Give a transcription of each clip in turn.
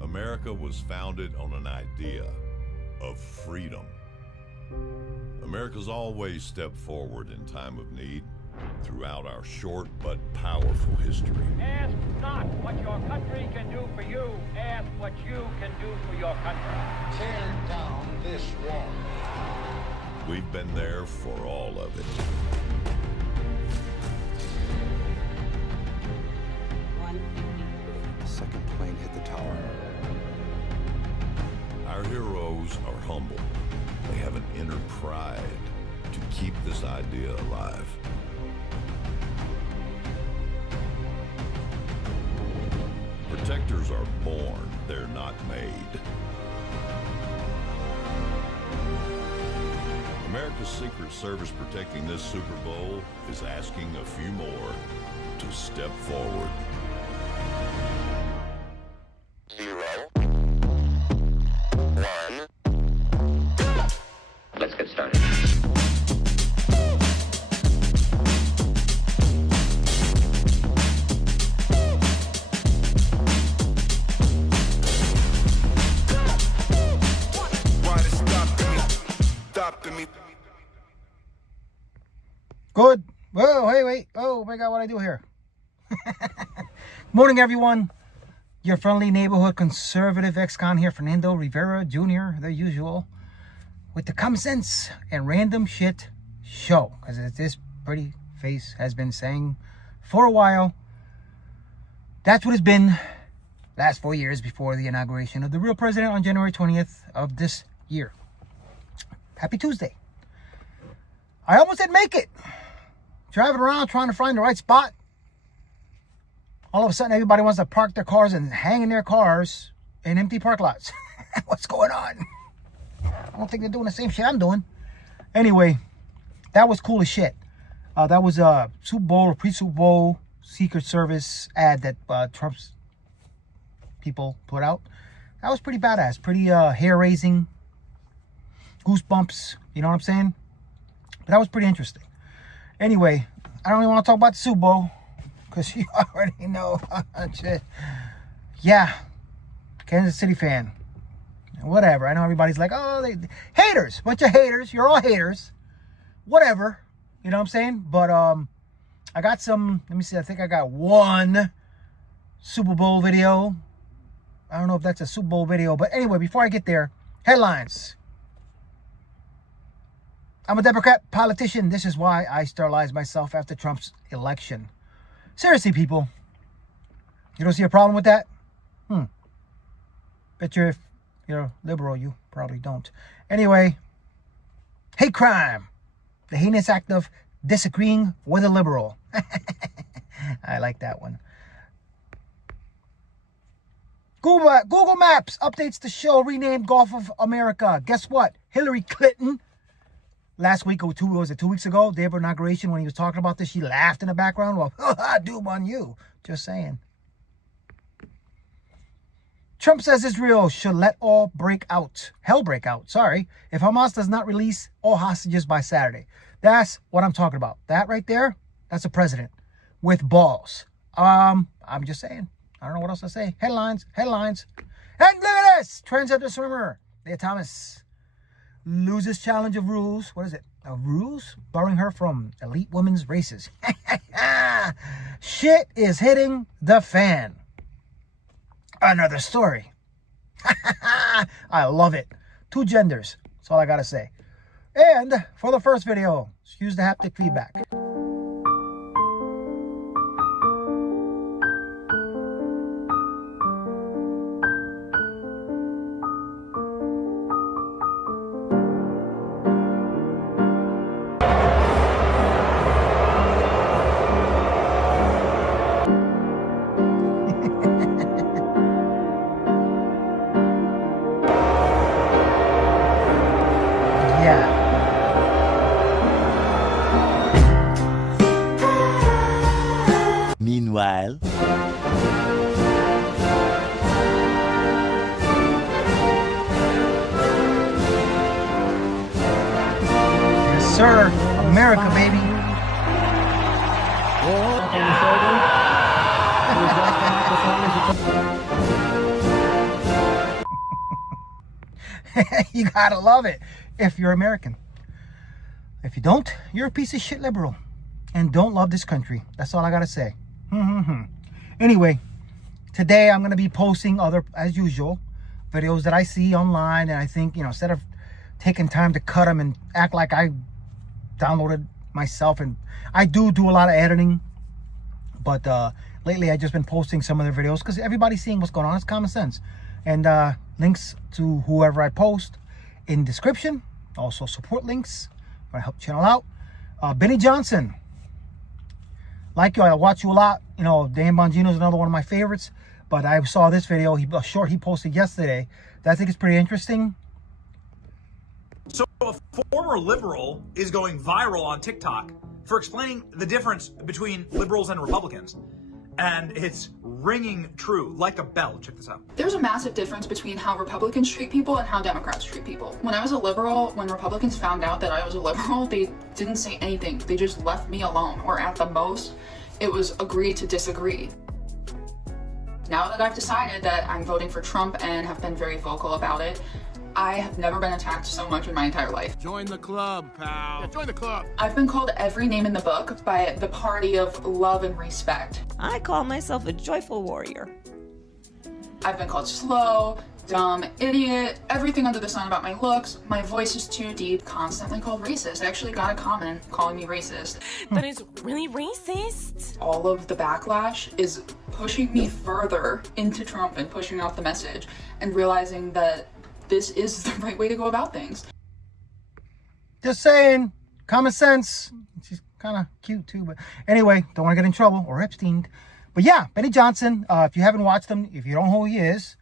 America was founded on an idea of freedom. America's always stepped forward in time of need throughout our short but powerful history. Ask not what your country can do for you. Ask what you can do for your country. Tear down this wall. We've been there for all of it. The second plane hit the tower. Our heroes are humble. They have an inner pride to keep this idea alive. Protectors are born, they're not made. America's Secret Service protecting this Super Bowl is asking a few more to step forward. 0, 1. Let's get started. Good. Whoa, hey, wait. Oh my God, what I do here? Morning, everyone. Your friendly neighborhood conservative ex-con here, Fernando Rivera Jr., the usual, with the common sense and random shit show. Because as this pretty face has been saying for a while, that's what it's been last 4 years before the inauguration of the real president on January 20th of this year. Happy Tuesday. I almost didn't make it. Driving around trying to find the right spot. All of a sudden, everybody wants to park their cars and hang in their cars in empty park lots. What's going on? I don't think they're doing the same shit I'm doing. Anyway, that was cool as shit. That was a Super Bowl or pre-Super Bowl Secret Service ad that Trump's people put out. That was pretty badass. Pretty hair-raising. Goosebumps. You know what I'm saying? But that was pretty interesting. Anyway, I don't even want to talk about the Super Bowl because you already know. Shit. Yeah, Kansas City fan. Whatever. I know everybody's like, oh, they haters, bunch of haters. You're all haters. Whatever. You know what I'm saying? But I got some. Let me see. I think I got one Super Bowl video. I don't know if that's a Super Bowl video, but anyway, before I get there, headlines. I'm a Democrat politician. This is why I sterilized myself after Trump's election. Seriously, people. You don't see a problem with that? Bet you if you're liberal, you probably don't. Anyway, hate crime. The heinous act of disagreeing with a liberal. I like that one. Google Maps updates the show renamed Gulf of America. Guess what? Hillary Clinton. Last week or 2 weeks ago, day of inauguration, when he was talking about this, she laughed in the background. Well, doom on you. Just saying. Trump says Israel should let hell break out, if Hamas does not release all hostages by Saturday. That's what I'm talking about. That right there, that's a president with balls. I'm just saying. I don't know what else to say. Headlines. And look at this. Transgender swimmer, Leah Thomas, loses challenge of rules. What is it? Of rules? Barring her from elite women's races. Shit is hitting the fan. Another story. I love it. 2 genders. That's all I gotta say. And for the first video, excuse the haptic feedback. Meanwhile, Yes, sir. America, baby. You gotta love it if you're American. If you don't, you're a piece of shit liberal and don't love this country. That's all I gotta say. Anyway, today I'm gonna be posting other, as usual, videos that I see online, and I think, instead of taking time to cut them and act like I downloaded myself, and I do a lot of editing, but lately I just been posting some of their videos because everybody's seeing what's going on. It's common sense. And links to whoever I post in description. Also support links to help channel out. Benny Johnson, like you, I watch you a lot. Dan Bongino is another one of my favorites, but I saw this video, a short he posted yesterday, that I think is pretty interesting. So a former liberal is going viral on TikTok for explaining the difference between liberals and Republicans. And it's ringing true like a bell. Check this out. There's a massive difference between how Republicans treat people and how Democrats treat people. When I was a liberal, when Republicans found out that I was a liberal, they didn't say anything. They just left me alone, or at the most, it was agree to disagree. Now that I've decided that I'm voting for Trump and have been very vocal about it, I have never been attacked so much in my entire life. Join the club, pal. Yeah, join the club. I've been called every name in the book by the party of love and respect. I call myself a joyful warrior. I've been called slow, dumb, idiot, everything under the sun about my looks. My voice is too deep, constantly called racist. I actually got a comment calling me racist. That is really racist. All of the backlash is pushing me further into Trump and pushing out the message and realizing that this is the right way to go about things. Just saying, common sense. She's kind of cute too, but anyway, don't want to get in trouble or Epstein. But yeah, Benny Johnson, if you haven't watched him, if you don't know who he is,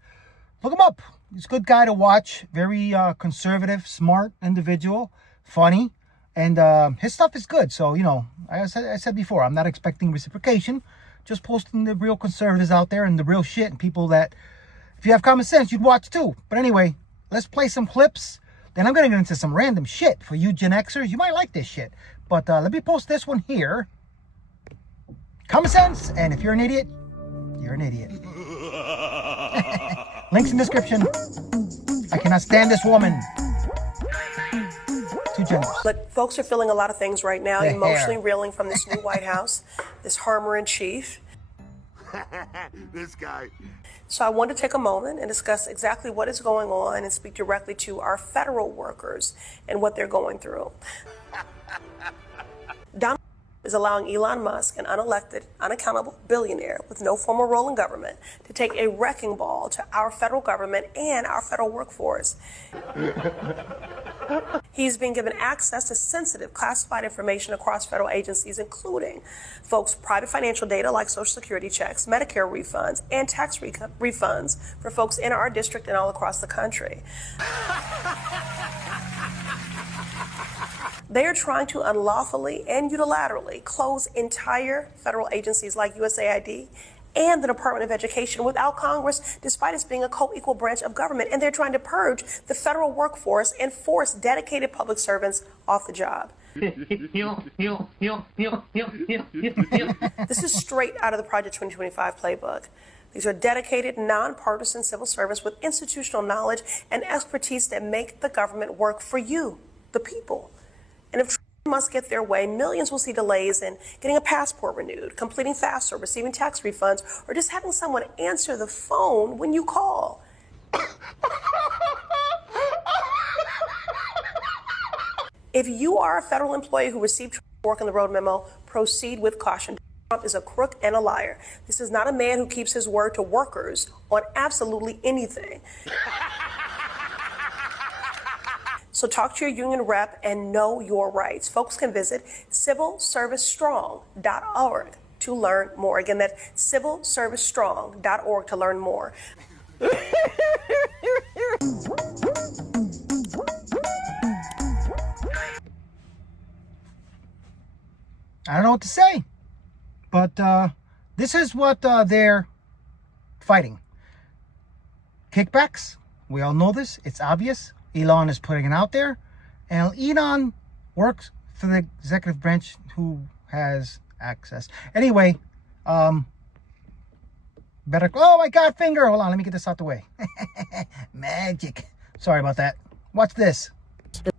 look him up. He's a good guy to watch. Very conservative, smart individual, funny, and his stuff is good. So, I said before, I'm not expecting reciprocation, just posting the real conservatives out there and the real shit, and people that, if you have common sense, you'd watch too. But anyway, let's play some clips. Then I'm going to get into some random shit for you Gen Xers. You might like this shit. But let me post this one here. Common sense. And if you're an idiot, you're an idiot. Links in description. I cannot stand this woman. Too generous. Look, folks are feeling a lot of things right now. Emotionally reeling from this new White House, this harmer in chief. This guy. So I want to take a moment and discuss exactly what is going on and speak directly to our federal workers and what they're going through. Donald is allowing Elon Musk, an unelected, unaccountable billionaire with no formal role in government, to take a wrecking ball to our federal government and our federal workforce. He's been given access to sensitive, classified information across federal agencies, including folks' private financial data like Social Security checks, Medicare refunds, and tax refunds for folks in our district and all across the country. They are trying to unlawfully and unilaterally close entire federal agencies like USAID and the Department of Education without Congress, despite us being a co-equal branch of government. And they're trying to purge the federal workforce and force dedicated public servants off the job. This is straight out of the Project 2025 playbook. These are dedicated, nonpartisan civil servants with institutional knowledge and expertise that make the government work for you, the people. And if Trump must get their way, millions will see delays in getting a passport renewed, completing FAFSA, receiving tax refunds, or just having someone answer the phone when you call. If you are a federal employee who received work on the road memo, proceed with caution. Trump is a crook and a liar. This is not a man who keeps his word to workers on absolutely anything. So talk to your union rep and know your rights. Folks can visit civilservicestrong.org to learn more. Again, that's civilservicestrong.org to learn more. I don't know what to say, but this is what they're fighting. Kickbacks. We all know this. It's obvious. Elon is putting it out there. And Elon works for the executive branch who has access. Anyway, better... Oh, my God, finger. Hold on, let me get this out the way. Magic. Sorry about that. Watch this.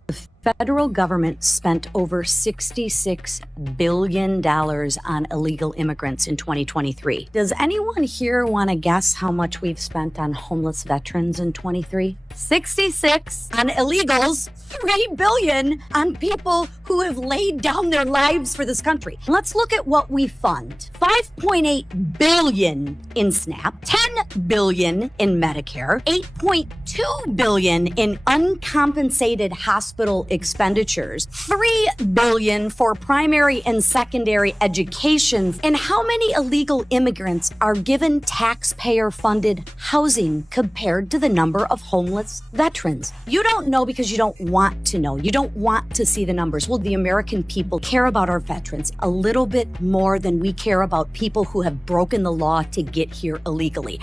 The federal government spent over $66 billion on illegal immigrants in 2023. Does anyone here want to guess how much we've spent on homeless veterans in 23? 66 on illegals, 3 billion on people who have laid down their lives for this country. Let's look at what we fund. 5.8 billion in SNAP, 10 billion in Medicare, 8.2 billion in uncompensated hospital expenditures, 3 billion for primary and secondary education. And how many illegal immigrants are given taxpayer-funded housing compared to the number of homeless veterans? You don't know because you don't want to know. You don't want to see the numbers. Well, the American people care about our veterans a little bit more than we care about people who have broken the law to get here illegally.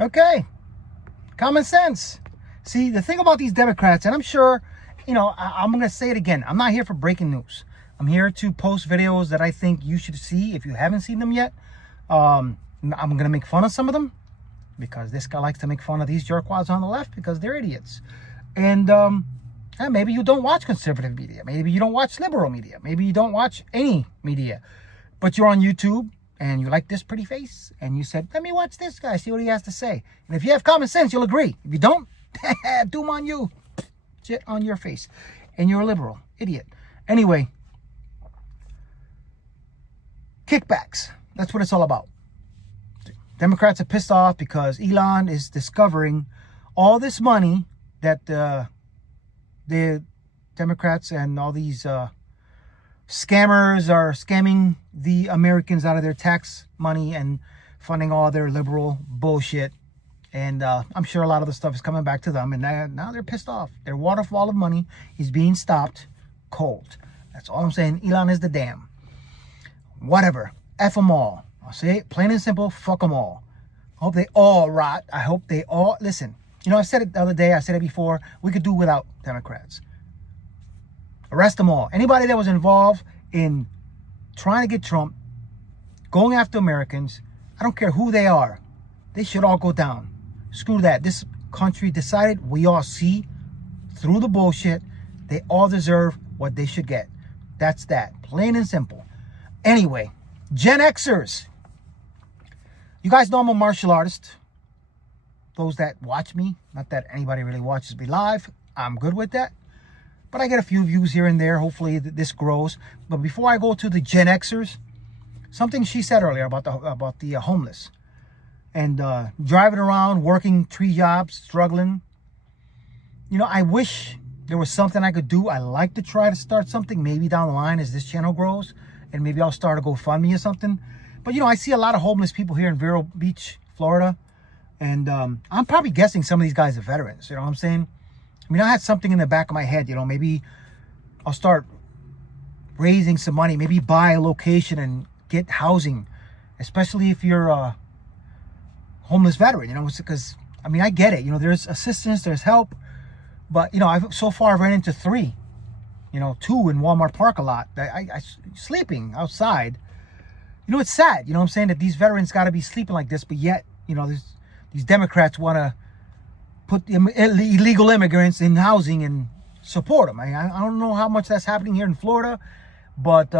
Okay. Common sense. See, the thing about these Democrats, and I'm sure, I'm going to say it again. I'm not here for breaking news. I'm here to post videos that I think you should see if you haven't seen them yet. I'm going to make fun of some of them, because this guy likes to make fun of these jerkwads on the left because they're idiots. And maybe you don't watch conservative media. Maybe you don't watch liberal media. Maybe you don't watch any media. But you're on YouTube and you like this pretty face and you said, let me watch this guy, see what he has to say. And if you have common sense, you'll agree. If you don't, doom on you. Shit on your face. And you're a liberal. Idiot. Anyway, kickbacks. That's what it's all about. Democrats are pissed off because Elon is discovering all this money that the Democrats and all these scammers are scamming the Americans out of their tax money and funding all their liberal bullshit. And I'm sure a lot of the stuff is coming back to them. And now they're pissed off. Their waterfall of money is being stopped cold. That's all I'm saying. Elon is the damn. Whatever. F them all. I'll say it plain and simple, fuck them all. I hope they all rot. I hope they all... Listen, I said it the other day. I said it before. We could do without Democrats. Arrest them all. Anybody that was involved in trying to get Trump, going after Americans, I don't care who they are. They should all go down. Screw that. This country decided, we all see through the bullshit. They all deserve what they should get. That's that. Plain and simple. Anyway, Gen Xers. You guys know I'm a martial artist. Those that watch me, not that anybody really watches me live, I'm good with that. But I get a few views here and there. Hopefully this grows. But before I go to the Gen Xers, something she said earlier about the homeless and driving around, working 3 jobs, struggling. I wish there was something I could do. I like to try to start something maybe down the line as this channel grows, and maybe I'll start a GoFundMe or something. But I see a lot of homeless people here in Vero Beach, Florida, and I'm probably guessing some of these guys are veterans. You know what I'm saying? I had something in the back of my head. Maybe I'll start raising some money. Maybe buy a location and get housing, especially if you're a homeless veteran. Because I get it. There's assistance, there's help, but I've so far ran into 3. 2 in Walmart park a lot. I sleeping outside. It's sad, that these veterans got to be sleeping like this, but yet, these Democrats want to put illegal immigrants in housing and support them. I don't know how much that's happening here in Florida, but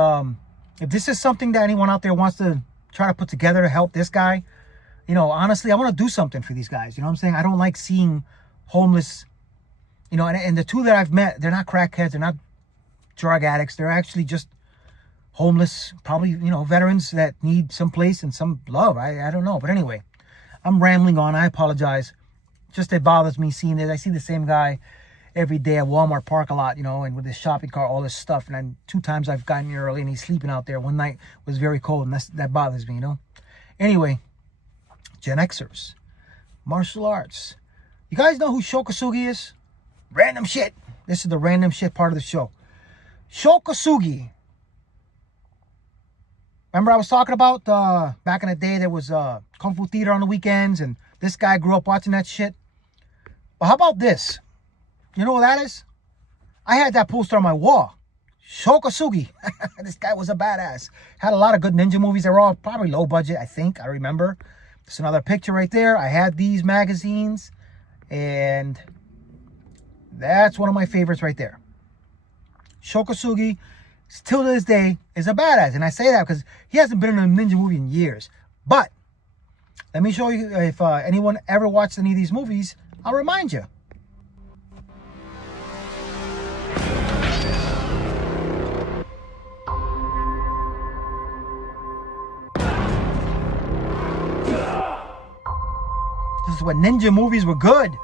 if this is something that anyone out there wants to try to put together to help this guy, honestly, I want to do something for these guys. I don't like seeing homeless, and the 2 that I've met, they're not crackheads, they're not drug addicts, they're actually just homeless, probably, veterans that need some place and some love. I don't know. But anyway, I'm rambling on. I apologize. Just it bothers me seeing it. I see the same guy every day at Walmart park a lot, and with his shopping cart, all this stuff. And then 2 times I've gotten here early and he's sleeping out there. One night was very cold, and that bothers me, Anyway, Gen Xers, martial arts. You guys know who Shokasugi is? Random shit. This is the random shit part of the show. Shokasugi. Remember I was talking about back in the day there was Kung Fu Theater on the weekends, and this guy grew up watching that shit. Well, how about this? You know what that is? I had that poster on my wall. Shokasugi. This guy was a badass. Had a lot of good ninja movies. They were all probably low budget, I think. I remember. There's another picture right there. I had these magazines, and That's one of my favorites right there. Shokasugi, still to this day, is a badass. And I say that because he hasn't been in a ninja movie in years. But let me show you, if anyone ever watched any of these movies, I'll remind you. This is when ninja movies were good.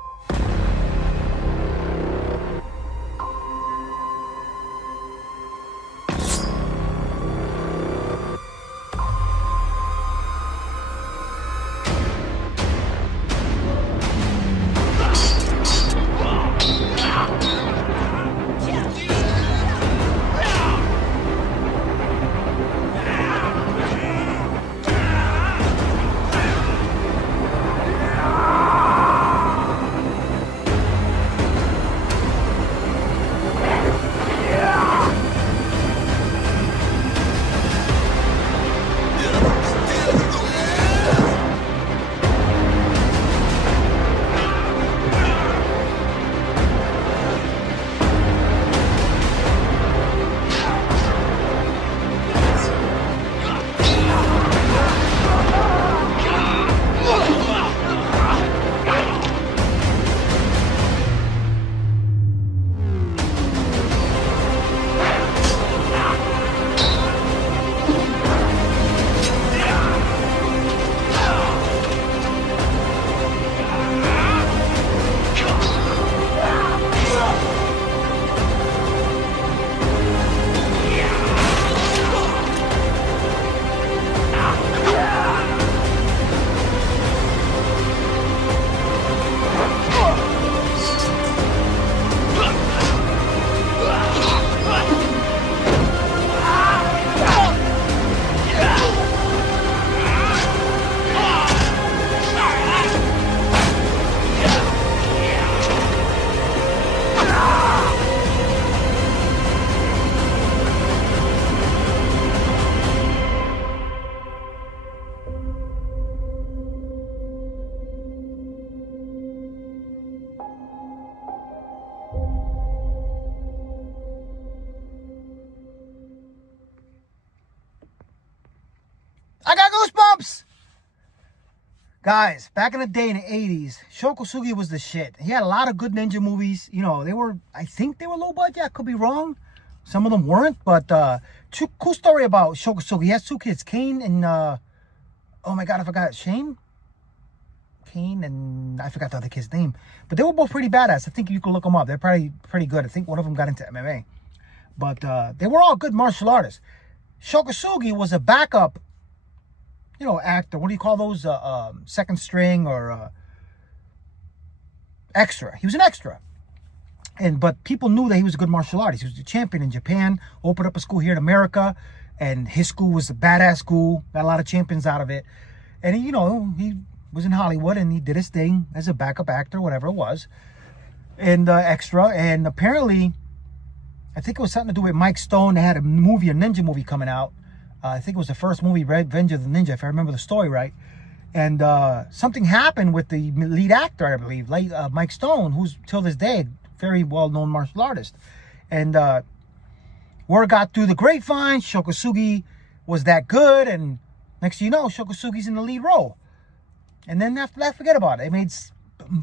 I got goosebumps! Guys, back in the day in the 80s, Shokasugi was the shit. He had a lot of good ninja movies. You know, I think they were low budget. I could be wrong. Some of them weren't, but cool story about Shokasugi. He has two kids, Kane and, oh my God, I forgot, Shane? Kane and, I forgot the other kid's name. But they were both pretty badass. I think you can look them up. They're probably pretty good. I think one of them got into MMA. But they were all good martial artists. Shokasugi was a backup, you know, actor. What do you call those? Second string or extra. He was an extra. But people knew that he was a good martial artist. He was a champion in Japan, opened up a school here in America, and his school was a badass school. Got a lot of champions out of it. And, he was in Hollywood, and he did his thing as a backup actor, whatever it was, and extra. And apparently, I think it was something to do with Mike Stone. They had a ninja movie coming out. I think it was the first movie, Revenge of the Ninja, if I remember the story right. And something happened with the lead actor, I believe, Mike Stone, who's till this day a very well-known martial artist. And word got through the grapevine, Shokasugi was that good, and next thing you know, Shokasugi's in the lead role. And then after that, forget about it. They made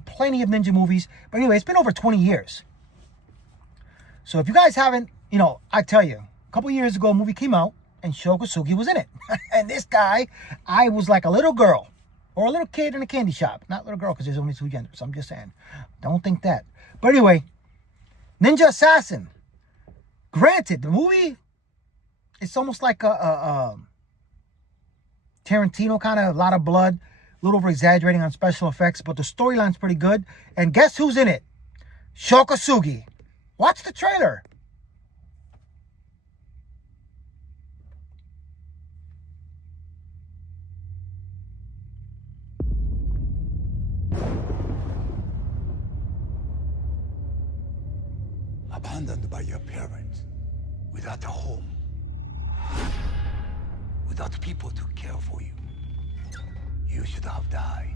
plenty of ninja movies. But anyway, it's been over 20 years. So if you guys haven't, I tell you, a couple years ago, a movie came out, and Shokasugi was in it. And this guy, I was like a little girl or a little kid in a candy shop. Not little girl, because there's only two genders. I'm just saying. Don't think that. But anyway, Ninja Assassin. Granted, the movie, it's almost like a Tarantino kind of, a lot of blood, a little over-exaggerating on special effects, but the storyline's pretty good. And guess who's in it? Shokasugi. Watch the trailer. Abandoned by your parents, without a home, without people to care for you. You should have died.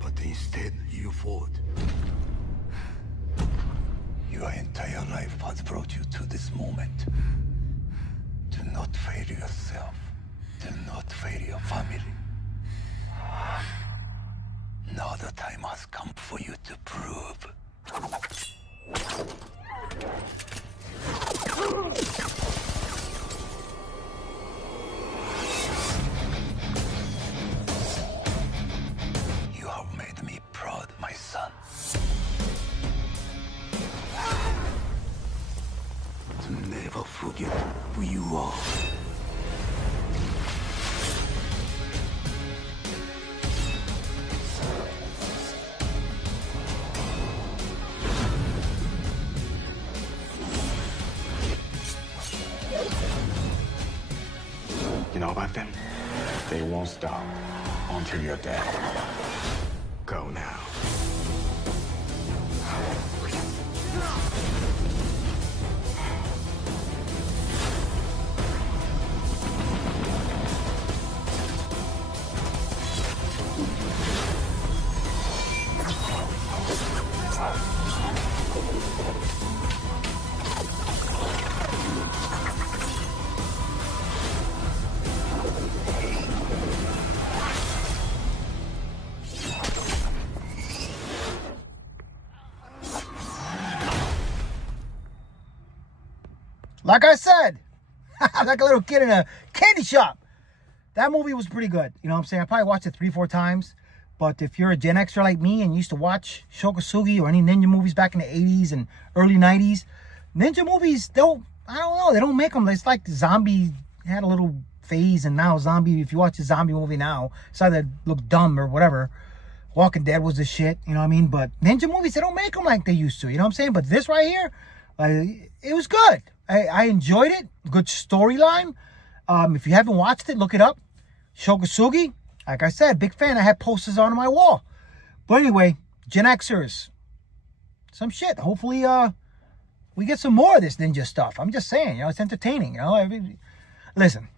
But instead, you fought. Your entire life has brought you to this moment. Do not fail yourself. Do not fail your family. Now the time has come for you to prove. You have made me proud, my son. To never forget who you are. You know about them? They won't stop until you're dead. Go now. Like I said, like a little kid in a candy shop. That movie was pretty good. You know what I'm saying? I probably watched it 3-4 times. But if you're a Gen Xer like me and you used to watch Shokasugi or any ninja movies back in the 80s and early 90s, ninja movies, I don't know, they don't make them. It's like zombie had a little phase, and now zombie, if you watch a zombie movie now, it's either look dumb or whatever. Walking Dead was the shit, you know what I mean? But ninja movies, they don't make them like they used to, you know what I'm saying? But this right here, it was good. I enjoyed it. Good storyline. If you haven't watched it, look it up. Shokasugi, like I said, big fan. I had posters on my wall. But anyway, Gen Xers, some shit. Hopefully, we get some more of this ninja stuff. I'm just saying, you know, it's entertaining. You know, listen,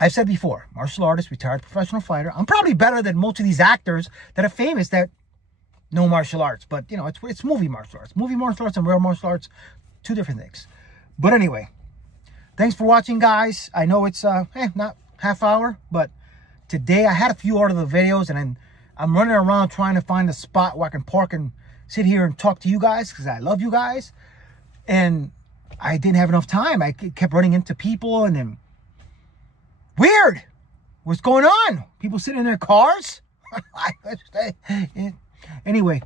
I've said before, martial artist, retired professional fighter. I'm probably better than most of these actors that are famous that know martial arts. But you know, it's movie martial arts. Movie martial arts and real martial arts, two different things. But anyway, thanks for watching, guys. I know it's not half hour, but today I had a few out of the videos, and I'm running around trying to find a spot where I can park and sit here and talk to you guys because I love you guys. And I didn't have enough time. I kept running into people, and then weird. What's going on? People sitting in their cars? Anyway,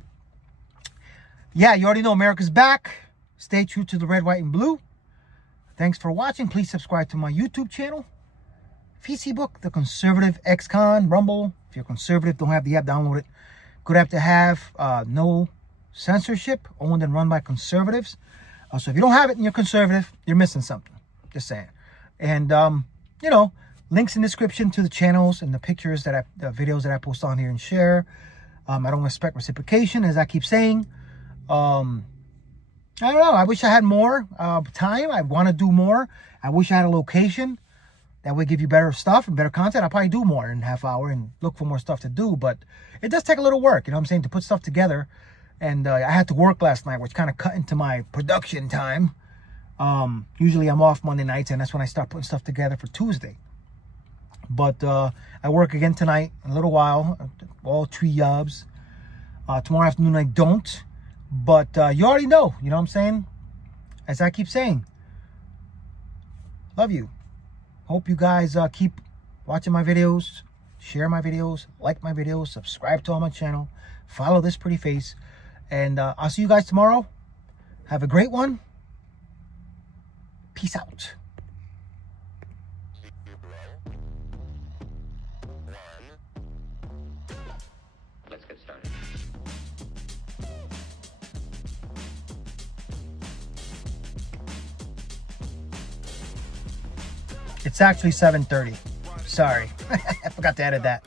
yeah, you already know America's back. Stay true to the red, white, and blue. Thanks for watching. Please subscribe to my YouTube channel. Facebook, The Conservative Ex-Con, Rumble. If you're conservative, don't have the app, download it. Good app to have. No censorship, owned and run by conservatives. So if you don't have it and you're conservative, you're missing something. Just saying. And, you know, links in the description to the channels and the pictures the videos that I post on here and share. I don't expect reciprocation, as I keep saying. I don't know. I wish I had more time. I want to do more. I wish I had a location that would give you better stuff and better content. I'll probably do more in a half hour and look for more stuff to do. But it does take a little work, you know what I'm saying, to put stuff together. And I had to work last night, which kind of cut into my production time. Usually I'm off Monday nights, and that's when I start putting stuff together for Tuesday. But I work again tonight in a little while. All 3 jobs. Tomorrow afternoon I don't. But you already know, you know what I'm saying? As I keep saying, love you. Hope you guys keep watching my videos, share my videos, like my videos, subscribe to all my channel, follow this pretty face. And I'll see you guys tomorrow. Have a great one. Peace out. Let's get started. It's actually 7:30. Sorry. I forgot to edit that.